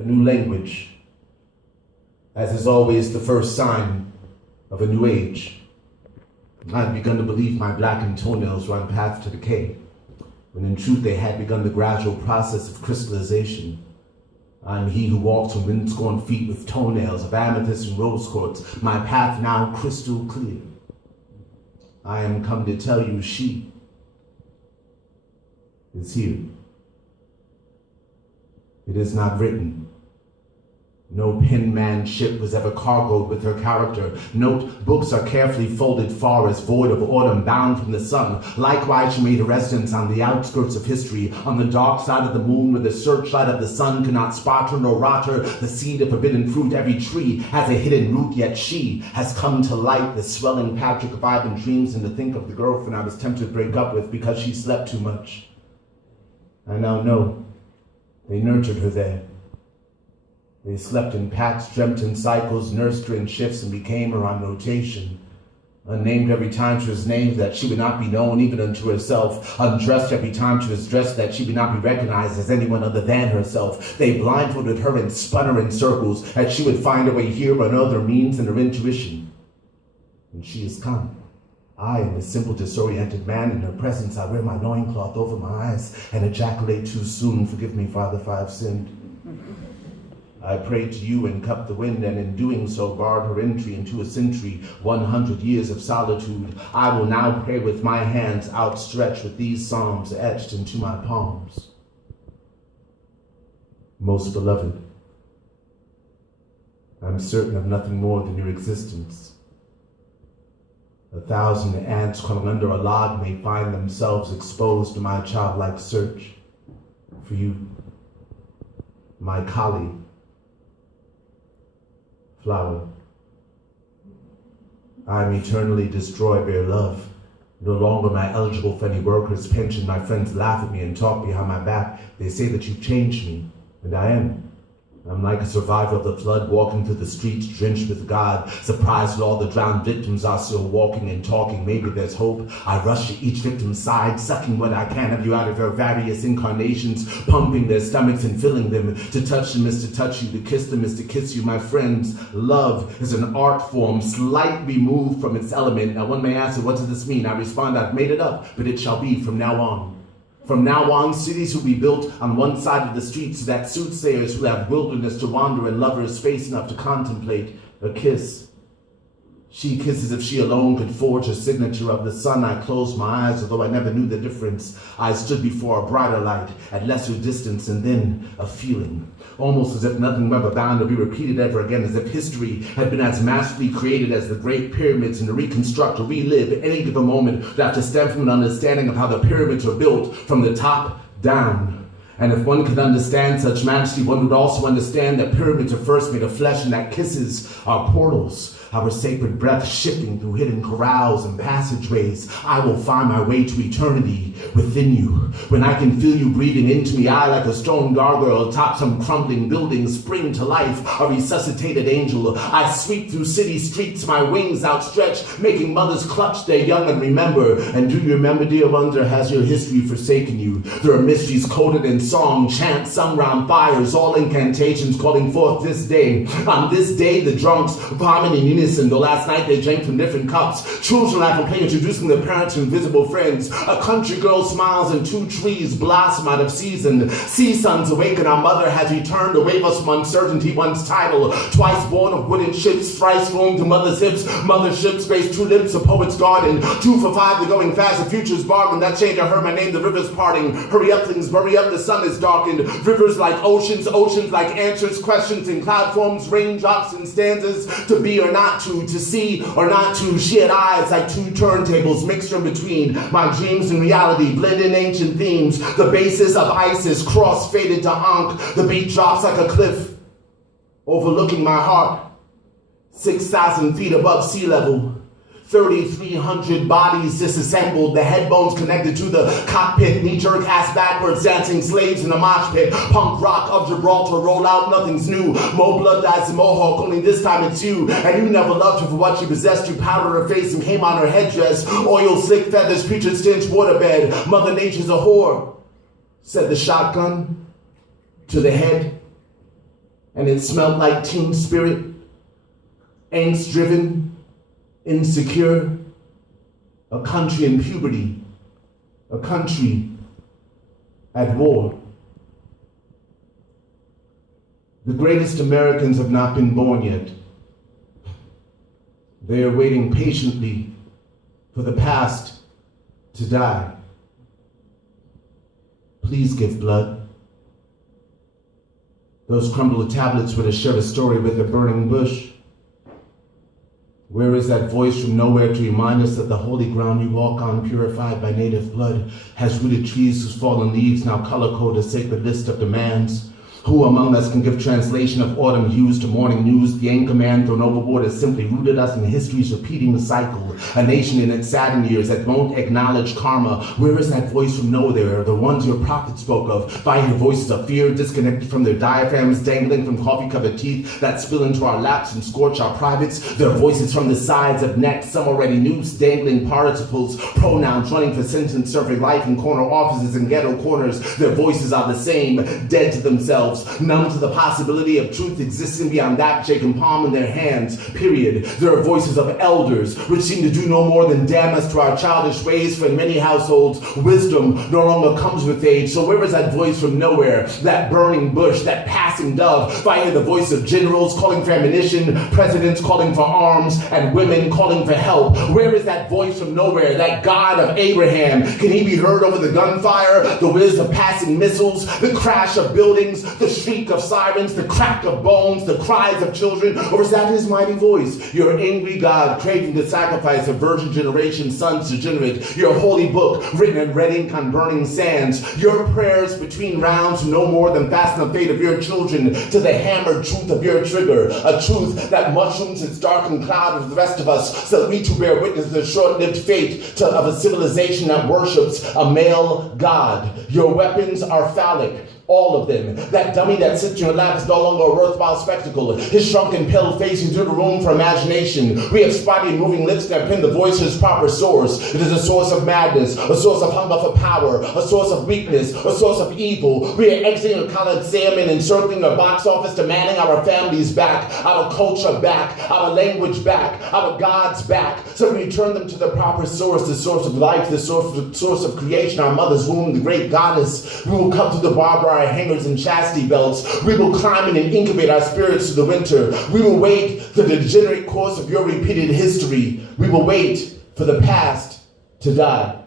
a new language, as is always the first sign of a new age. I had begun to believe my blackened toenails were on path to decay, when in truth they had begun the gradual process of crystallization. I am he who walks on wind-scorned feet with toenails of amethyst and rose quartz, my path now crystal clear. I am come to tell you she is here. It is not written. No penmanship was ever cargoed with her character. Notebooks are carefully folded far as void of autumn, bound from the sun. Likewise, she made a residence on the outskirts of history, on the dark side of the moon, where the searchlight of the sun cannot spot her nor rot her. The seed of forbidden fruit, every tree has a hidden root, yet she has come to light. The swelling Patrick of Ivan dreams, and to think of the girlfriend I was tempted to break up with because she slept too much. I now know they nurtured her there. They slept in packs, dreamt in cycles, nursed her in shifts, and became her on rotation. Unnamed every time she was named, that she would not be known even unto herself. Undressed every time she was dressed, that she would not be recognized as anyone other than herself. They blindfolded her and spun her in circles, that she would find her way here by no other means than her intuition. And she is come. I am a simple, disoriented man. In her presence I wear my loincloth over my eyes and ejaculate too soon. Forgive me, Father, for I have sinned. I prayed to you and cupped the wind, and in doing so barred her entry into a century, 100 years of solitude. I will now pray with my hands outstretched, with these psalms etched into my palms. Most beloved, I'm certain of nothing more than your existence. 1,000 ants crawling under a log may find themselves exposed to my childlike search for you, my colleague, flower. I am eternally destroyed by your love. No longer am I eligible for any workers' pension. My friends laugh at me and talk behind my back. They say that you've changed me, and I am. I'm like a survivor of the flood, walking through the streets drenched with God, surprised that all the drowned victims are still walking and talking. Maybe there's hope. I rush to each victim's side, sucking what I can of you out of their various incarnations, pumping their stomachs and filling them. To touch them is to touch you, to kiss them is to kiss you. My friends, love is an art form, slightly removed from its element. Now one may ask, what does this mean? I respond, I've made it up, but it shall be from now on. From now on, cities will be built on one side of the street so that soothsayers will have wilderness to wander and lovers space enough to contemplate a kiss. She kisses if she alone could forge a signature of the sun. I closed my eyes, although I never knew the difference. I stood before a brighter light at lesser distance, and then a feeling, almost as if nothing were ever bound to be repeated ever again, as if history had been as masterfully created as the Great Pyramids, and to reconstruct or relive any given moment would have to stem from an understanding of how the pyramids were built from the top down. And if one could understand such majesty, one would also understand that pyramids are first made of flesh, and that kisses are portals, our sacred breath shifting through hidden corrals and passageways. I will find my way to eternity within you. When I can feel you breathing into me, I, like a stone gargoyle atop some crumbling building, spring to life, a resuscitated angel. I sweep through city streets, my wings outstretched, making mothers clutch their young and remember. And do you remember, dear ones, or has your history forsaken you? There are mysteries coded in song, chant sung round fires, all incantations calling forth this day. On this day, the drunks vomit in unison, though last night they drank from different cups. Children laugh and play, introducing their parents to invisible friends. A country girl smiles and 2 trees blossom out of season. Sea suns awaken, our mother has returned to wave us from uncertainty, one's title. Twice born of wooden ships, thrice flown to mother's hips. Mother ships grace 2 lips, a poet's garden. 2 for 5, the going fast, the future's bargain. That change I heard my name, the river's parting. Hurry up, things hurry up, the sun is darkened. Rivers like oceans, oceans like answers, questions in cloud forms, raindrops and stanzas. To be or not to see or not to. She had eyes like 2 turntables, mixture in between. My dreams and reality blend in ancient themes. The basis of Isis, cross faded to Ankh. The beat drops like a cliff, overlooking my heart. 6,000 feet above sea level. 3,300 bodies disassembled, the head bones connected to the cockpit, knee-jerk ass backwards, dancing slaves in a mosh pit. Punk rock of Gibraltar, roll out, nothing's new. More blood dyes in Mohawk, only this time it's you. And you never loved her for what she possessed. You powdered her face and came on her headdress. Oil, slick feathers, putrid stench, waterbed. Mother Nature's a whore, said the shotgun to the head. and it smelled like teen spirit, angst-driven, insecure, a country in puberty, a country at war. The greatest Americans have not been born yet. They are waiting patiently for the past to die. Please give blood. Those crumbled tablets were to share a story with a burning bush. Where is that voice from nowhere to remind us that the holy ground you walk on, purified by native blood, has rooted trees whose fallen leaves now color code a sacred list of demands? Who among us can give translation of autumn hues to morning news? The anchor man thrown overboard has simply rooted us in history's repeating cycle. A nation in its saddened years that won't acknowledge karma. Where is that voice from nowhere? The ones your prophet spoke of. By your voices of fear, disconnected from their diaphragms, dangling from coffee-covered teeth that spill into our laps and scorch our privates. Their voices from the sides of necks, some already noosed, dangling participles, pronouns running for sentence, serving life in corner offices and ghetto corners. Their voices are the same, dead to themselves, numb to the possibility of truth existing beyond that shaken palm in their hands, period. There are voices of elders, which seem to do no more than damn us to our childish ways, for in many households, wisdom no longer comes with age. So where is that voice from nowhere, that burning bush, that passing dove? If I hear the voice of generals calling for ammunition, presidents calling for arms, and women calling for help, where is that voice from nowhere, that God of Abraham? Can he be heard over the gunfire, the whiz of passing missiles, the crash of buildings, the shriek of sirens, the crack of bones, the cries of children? Or is that his mighty voice, your angry God craving the sacrifice of virgin generation sons degenerate, your holy book written in red ink on burning sands, your prayers between rounds no more than fasten the fate of your children to the hammered truth of your trigger, a truth that mushrooms its darkened cloud of the rest of us, so that we too bear witness to the short-lived fate of a civilization that worships a male God. Your weapons are phallic, all of them. That dummy that sits in your lap is no longer a worthwhile spectacle. His shrunken, pale face is due to room for imagination. We have spotty moving lips that pin the voice to its proper source. It is a source of madness, a source of hunger for power, a source of weakness, a source of evil. We are exiting a coliseum and encircling a box office, demanding our families back, our culture back, our language back, our gods back, so we return them to the proper source, the source of life, the source of creation, our mother's womb, the great goddess. We will come to the barbed wire hangers and chastity belts. We will climb in and incubate our spirits through the winter. We will wait the degenerate course of your repeated history. We will wait for the past to die.